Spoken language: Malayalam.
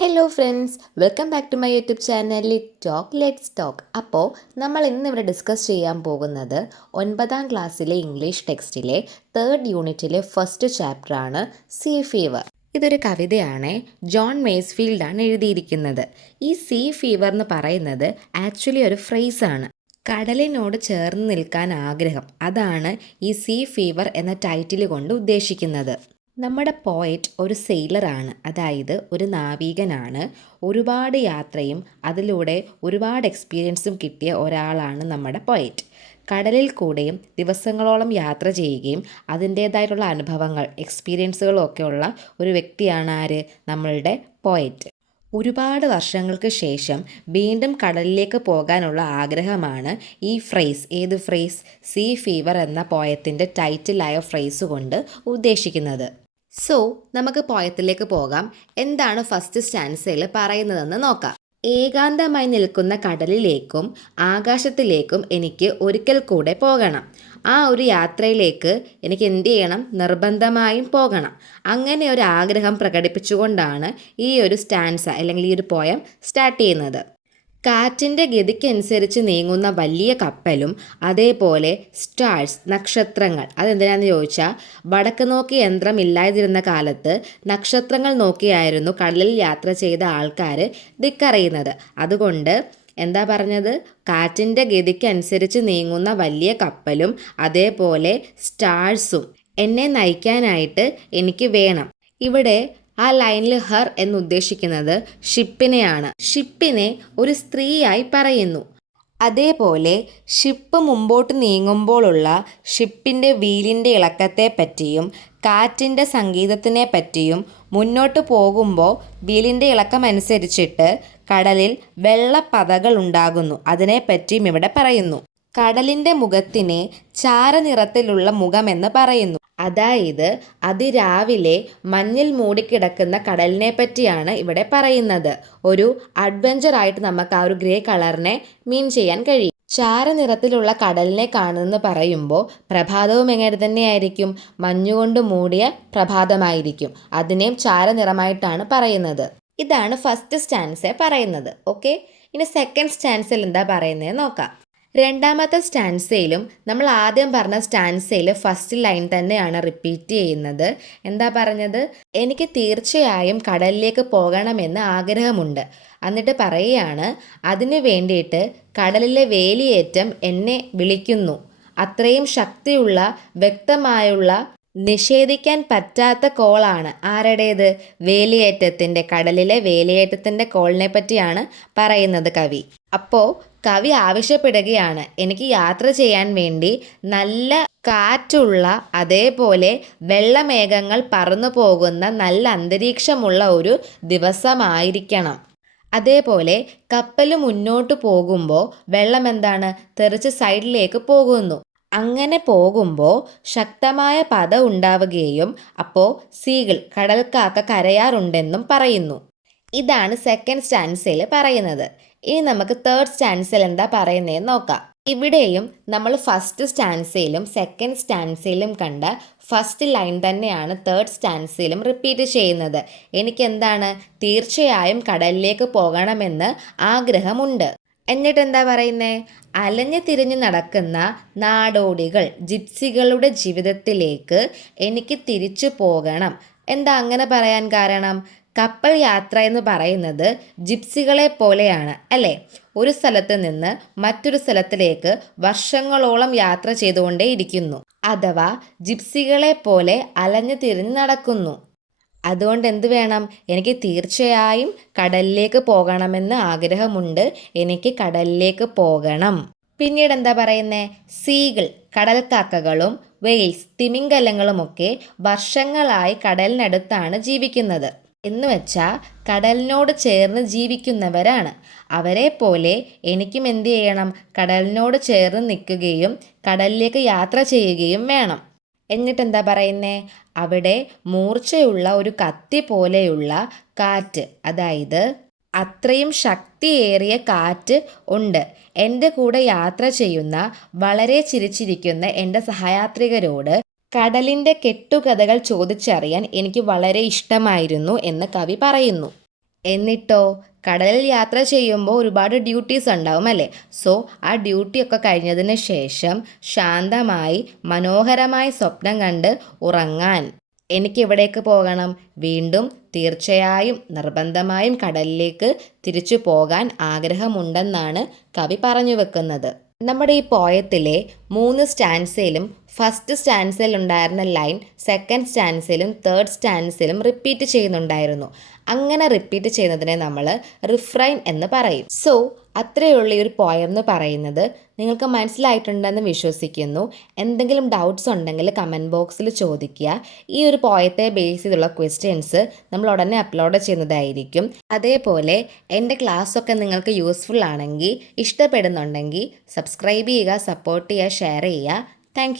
Hello friends, welcome back to my YouTube channel let's talk. അപ്പോൾ നമ്മൾ ഇന്നിവിടെ ഡിസ്കസ് ചെയ്യാൻ പോകുന്നത് 9ാം ക്ലാസ്സിലെ ഇംഗ്ലീഷ് ടെക്സ്റ്റിലെ 3rd യൂണിറ്റിലെ ഫസ്റ്റ് ചാപ്റ്ററാണ് സീ ഫീവർ. ഇതൊരു കവിതയാണ്. ജോൺ മേസ്ഫീൽഡാണ് എഴുതിയിരിക്കുന്നത്. ഈ സീ ഫീവർ എന്ന് പറയുന്നത് ആക്ച്വലി ഒരു ഫ്രേസാണ്. കടലിനോട് ചേർന്ന് നിൽക്കാൻ ആഗ്രഹം, അതാണ് ഈ സീ ഫീവർ എന്ന ടൈറ്റിൽ കൊണ്ട് ഉദ്ദേശിക്കുന്നത്. നമ്മുടെ പോയറ്റ് ഒരു സെയിലറാണ്, അതായത് ഒരു നാവികനാണ്. ഒരുപാട് യാത്രയും അതിലൂടെ ഒരുപാട് എക്സ്പീരിയൻസും കിട്ടിയ ഒരാളാണ് നമ്മുടെ പോയറ്റ്. കടലിൽ കൂടെയും ദിവസങ്ങളോളം യാത്ര ചെയ്യുകയും അതിൻ്റേതായിട്ടുള്ള അനുഭവങ്ങൾ എക്സ്പീരിയൻസുകളും ഒക്കെ ഉള്ള ഒരു വ്യക്തിയാണ് ആര്? നമ്മളുടെ പോയറ്റ്. ഒരുപാട് വർഷങ്ങൾക്ക് ശേഷം വീണ്ടും കടലിലേക്ക് പോകാനുള്ള ആഗ്രഹമാണ് ഈ ഫ്രേസ്. ഏത് ഫ്രേസ്? സീ ഫീവർ എന്ന പോയത്തിൻ്റെ ടൈറ്റിലായ ഫ്രേസ് കൊണ്ട് ഉദ്ദേശിക്കുന്നത്. സോ നമുക്ക് പോയത്തിലേക്ക് പോകാം. എന്താണ് ഫസ്റ്റ് സ്റ്റാൻസയിൽ പറയുന്നതെന്ന് നോക്കാം. ഏകാന്തമായി നിൽക്കുന്ന കടലിലേക്കും ആകാശത്തിലേക്കും എനിക്ക് ഒരിക്കൽ കൂടെ പോകണം. ആ ഒരു യാത്രയിലേക്ക് എനിക്ക് എന്ത് ചെയ്യണം? നിർബന്ധമായും പോകണം. അങ്ങനെ ഒരു ആഗ്രഹം പ്രകടിപ്പിച്ചുകൊണ്ടാണ് ഈ ഒരു സ്റ്റാൻസ അല്ലെങ്കിൽ ഈ ഒരു പോയം സ്റ്റാർട്ട് ചെയ്യുന്നത്. കാറ്റിൻ്റെ ഗതിക്കനുസരിച്ച് നീങ്ങുന്ന വലിയ കപ്പലും അതേപോലെ സ്റ്റാർസ്, നക്ഷത്രങ്ങൾ. അതെന്തിനാന്ന് ചോദിച്ചാൽ, വടക്ക് നോക്കി യന്ത്രം ഇല്ലാതിരുന്ന കാലത്ത് നക്ഷത്രങ്ങൾ നോക്കിയായിരുന്നു കടലിൽ യാത്ര ചെയ്ത ആൾക്കാർ ദിക്കറിയുന്നത്. അതുകൊണ്ട് എന്താ പറഞ്ഞത്? കാറ്റിൻ്റെ ഗതിക്കനുസരിച്ച് നീങ്ങുന്ന വലിയ കപ്പലും അതേപോലെ സ്റ്റാർസും എന്നെ നയിക്കാനായിട്ട് എനിക്ക് വേണം. ഇവിടെ ആ ലൈനിൽ ഹർ എന്നുദ്ദേശിക്കുന്നത് ഷിപ്പിനെയാണ്. ഷിപ്പിനെ ഒരു സ്ത്രീയായി പറയുന്നു. അതേപോലെ ഷിപ്പ് മുമ്പോട്ട് നീങ്ങുമ്പോഴുള്ള ഷിപ്പിൻ്റെ വീലിൻ്റെ ഇളക്കത്തെ പറ്റിയും കാറ്റിൻ്റെ സംഗീതത്തിനെ പറ്റിയും, മുന്നോട്ട് പോകുമ്പോൾ വീലിൻ്റെ ഇളക്കം അനുസരിച്ചിട്ട് കടലിൽ വെള്ളപ്പതകൾ ഉണ്ടാകുന്നു, അതിനെപ്പറ്റിയും ഇവിടെ പറയുന്നു. കടലിൻ്റെ മുഖത്തിനെ ചാരനിറത്തിലുള്ള മുഖമെന്ന് പറയുന്നു. അതായത് അതിരാവിലെ മഞ്ഞിൽ മൂടിക്കിടക്കുന്ന കടലിനെ പറ്റിയാണ് ഇവിടെ പറയുന്നത്. ഒരു അഡ്വഞ്ചറായിട്ട് നമുക്ക് ആ ഒരു ഗ്രേ കളറിനെ മീൻ ചെയ്യാൻ കഴിയും. ചാരനിറത്തിലുള്ള കടലിനെ കാണുന്നെന്ന് പറയുമ്പോൾ പ്രഭാതവും എങ്ങനെ തന്നെയായിരിക്കും? മഞ്ഞുകൊണ്ട് മൂടിയ പ്രഭാതമായിരിക്കും. അതിനെയും ചാരനിറമായിട്ടാണ് പറയുന്നത്. ഇതാണ് ഫസ്റ്റ് സ്റ്റാൻസ പറയുന്നത്. ഓക്കെ, ഇനി സെക്കൻഡ് സ്റ്റാൻസയിൽ എന്താ പറയുന്നത് നോക്കാം. രണ്ടാമത്തെ സ്റ്റാൻസയിലും നമ്മൾ ആദ്യം പറഞ്ഞ സ്റ്റാൻസയിൽ ഫസ്റ്റ് ലൈൻ തന്നെയാണ് റിപ്പീറ്റ് ചെയ്യുന്നത്. എന്താ പറഞ്ഞത്? എനിക്ക് തീർച്ചയായും കടലിലേക്ക് പോകണമെന്ന് ആഗ്രഹമുണ്ട്. എന്നിട്ട് പറയുകയാണ്, അതിനു വേണ്ടിയിട്ട് കടലിലെ വേലിയേറ്റം എന്നെ വിളിക്കുന്നു. അത്രയും ശക്തിയുള്ള, വ്യക്തമായുള്ള, നിഷേധിക്കാൻ പറ്റാത്ത കോളാണ്. ആരുടേത്? വേലിയേറ്റത്തിൻ്റെ, കടലിലെ വേലിയേറ്റത്തിൻ്റെ കോളിനെ പറ്റിയാണ് പറയുന്നത് കവി. അപ്പോൾ കവി ആവശ്യപ്പെടുകയാണ്, എനിക്ക് യാത്ര ചെയ്യാൻ വേണ്ടി നല്ല കാറ്റുള്ള, അതേപോലെ വെള്ളമേഘങ്ങൾ പറന്നു പോകുന്ന നല്ല അന്തരീക്ഷമുള്ള ഒരു ദിവസമായിരിക്കണം. അതേപോലെ കപ്പൽ മുന്നോട്ട് പോകുമ്പോൾ വെള്ളം എന്താണ്? തെറിച്ച് സൈഡിലേക്ക് പോകുന്നു. അങ്ങനെ പോകുമ്പോൾ ശക്തമായ പത ഉണ്ടാവുകയും അപ്പോൾ സീകൾ, കടൽക്കാക്ക കരയാറുണ്ടെന്നും പറയുന്നു. ഇതാണ് സെക്കൻഡ് സ്റ്റാൻസയിൽ പറയുന്നത്. ഇനി നമുക്ക് തേർഡ് സ്റ്റാൻസയിൽ എന്താ പറയുന്നതെന്ന് നോക്കാം. ഇവിടെയും നമ്മൾ ഫസ്റ്റ് സ്റ്റാൻസയിലും സെക്കൻഡ് സ്റ്റാൻസയിലും കണ്ട ഫസ്റ്റ് ലൈൻ തന്നെയാണ് തേർഡ് സ്റ്റാൻസയിലും റിപ്പീറ്റ് ചെയ്യുന്നത്. എനിക്കെന്താണ്? തീർച്ചയായും കടലിലേക്ക് പോകണമെന്ന് ആഗ്രഹമുണ്ട്. എന്നിട്ട് എന്താ പറയുന്നേ? അലഞ്ഞു തിരിഞ്ഞു നടക്കുന്ന നാടോടികൾ, ജിപ്സികളുടെ ജീവിതത്തിലേക്ക് എനിക്ക് തിരിച്ചു പോകണം. എന്താ അങ്ങനെ പറയാൻ കാരണം? കപ്പൽ യാത്ര എന്ന് പറയുന്നത് ജിപ്സികളെ പോലെയാണ്, അല്ലേ? ഒരു സ്ഥലത്ത് നിന്ന് മറ്റൊരു സ്ഥലത്തിലേക്ക് വർഷങ്ങളോളം യാത്ര ചെയ്തുകൊണ്ടേയിരിക്കുന്നു. അഥവാ ജിപ്സികളെ പോലെ അലഞ്ഞു തിരിഞ്ഞ് നടക്കുന്നു. അതുകൊണ്ട് എന്ത് വേണം? എനിക്ക് തീർച്ചയായും കടലിലേക്ക് പോകണമെന്ന് ആഗ്രഹമുണ്ട്. എനിക്ക് കടലിലേക്ക് പോകണം. പിന്നീട് എന്താ പറയുന്നേ? സീകൾ, കടൽക്കാക്കകളും വെയിൽസ്, തിമിംഗലങ്ങളുമൊക്കെ വർഷങ്ങളായി കടലിനടുത്താണ് ജീവിക്കുന്നത്. എന്ന് വെച്ചാൽ കടലിനോട് ചേർന്ന് ജീവിക്കുന്നവരാണ്. അവരെ പോലെ എനിക്കും എന്ത് ചെയ്യണം? കടലിനോട് ചേർന്ന് നിൽക്കുകയും കടലിലേക്ക് യാത്ര ചെയ്യുകയും വേണം. എന്നിട്ട് എന്താ പറയുന്നേ? അവിടെ മൂർച്ചയുള്ള ഒരു കത്തി പോലെയുള്ള കാറ്റ്, അതായത് അത്രയും ശക്തിയേറിയ കാറ്റ് ഉണ്ട്. എൻ്റെ കൂടെ യാത്ര ചെയ്യുന്ന വളരെ ചിരിച്ചിരിക്കുന്ന എൻ്റെ സഹയാത്രികരോട് കടലിൻ്റെ കെട്ടുകഥകൾ ചോദിച്ചറിയാൻ എനിക്ക് വളരെ ഇഷ്ടമായിരുന്നു എന്ന് കവി പറയുന്നു. എന്നിട്ടോ കടലിൽ യാത്ര ചെയ്യുമ്പോൾ ഒരുപാട് ഡ്യൂട്ടീസ് ഉണ്ടാവും അല്ലേ? സോ ആ ഡ്യൂട്ടിയൊക്കെ കഴിഞ്ഞതിന് ശേഷം ശാന്തമായി മനോഹരമായി സ്വപ്നം കണ്ട് ഉറങ്ങാൻ എനിക്കെവിടേക്ക് പോകണം? വീണ്ടും തീർച്ചയായും നിർബന്ധമായും കടലിലേക്ക് തിരിച്ചു പോകാൻ ആഗ്രഹമുണ്ടെന്നാണ് കവി പറഞ്ഞു വെക്കുന്നത്. നമ്മുടെ ഈ പോയത്തിലെ 3 സ്റ്റാൻസയിലും ഫസ്റ്റ് സ്റ്റാൻസയിൽ ഉണ്ടായിരുന്ന ലൈൻ സെക്കൻഡ് സ്റ്റാൻസയിലും തേർഡ് സ്റ്റാൻസയിലും റിപ്പീറ്റ് ചെയ്യുന്നുണ്ടായിരുന്നു. അങ്ങനെ റിപ്പീറ്റ് ചെയ്യുന്നതിനെ നമ്മൾ റിഫ്രൈൻ എന്ന് പറയും. സോ അത്രയുള്ള ഈ ഒരു പോയം എന്ന് പറയുന്നത് നിങ്ങൾക്ക് മനസ്സിലായിട്ടുണ്ടെന്ന് വിശ്വസിക്കുന്നു. എന്തെങ്കിലും ഡൗട്ട്സ് ഉണ്ടെങ്കിൽ കമൻറ്റ് ബോക്സിൽ ചോദിക്കുക. ഈ ഒരു പോയത്തെ ബേസ് ചെയ്തുള്ള ക്വസ്റ്റ്യൻസ് നമ്മൾ ഉടനെ അപ്ലോഡ് ചെയ്യുന്നതായിരിക്കും. അതേപോലെ എൻ്റെ ക്ലാസ്സൊക്കെ നിങ്ങൾക്ക് യൂസ്ഫുൾ ആണെങ്കിൽ ഇഷ്ടപ്പെടുന്നുണ്ടെങ്കിൽ സബ്സ്ക്രൈബ് ചെയ്യുക, സപ്പോർട്ട് ചെയ്യുക, ഷെയർ ചെയ്യുക. താങ്ക്